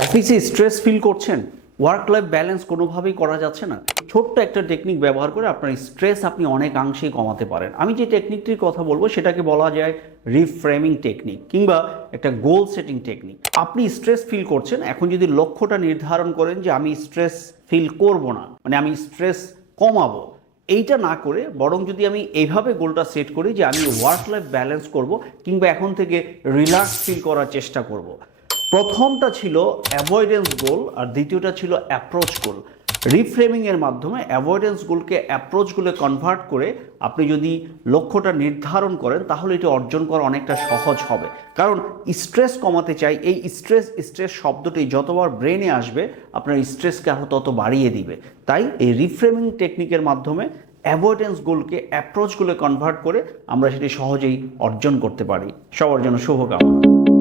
অফিসে stress feel করছেন, work life balance কোনোভাবেই করা যাচ্ছে না, ছোট্ট একটা টেকনিক ব্যবহার করে আপনার স্ট্রেস আপনি অনেকাংশেই কমাতে পারেন। আমি যে টেকনিকটির কথা বলবো সেটাকে বলা যায় রিফ্রেমিং টেকনিক কিংবা একটা গোল সেটিং টেকনিক। আপনি স্ট্রেস ফিল করছেন, এখন যদি লক্ষ্যটা নির্ধারণ করেন যে আমি স্ট্রেস ফিল করব না, মানে আমি স্ট্রেস কমাবো, এইটা না করে বরং যদি আমি এইভাবে গোলটা সেট করি যে আমি ওয়ার্ক লাইফ ব্যালেন্স করব কিংবা এখন থেকে রিল্যাক্স ফিল করার চেষ্টা করব। প্রথমটা ছিল অ্যাভয়েডেন্স গোল আর দ্বিতীয়টা ছিল অ্যাপ্রোচ গোল। রিফ্রেমিংয়ের মাধ্যমে অ্যাভয়েডেন্স গোলকে অ্যাপ্রোচ গোলে কনভার্ট করে আপনি যদি লক্ষ্যটা নির্ধারণ করেন তাহলে এটি অর্জন করা অনেকটা সহজ হবে। কারণ স্ট্রেস কমাতে চাই, এই স্ট্রেস স্ট্রেস শব্দটি যতবার ব্রেনে আসবে আপনার স্ট্রেসকে আরও তত বাড়িয়ে দিবে। তাই এই রিফ্রেমিং টেকনিকের মাধ্যমে অ্যাভয়েডেন্স গোলকে অ্যাপ্রোচ গোলে কনভার্ট করে আমরা সেটি সহজেই অর্জন করতে পারি। সবার জন্য শুভকামনা।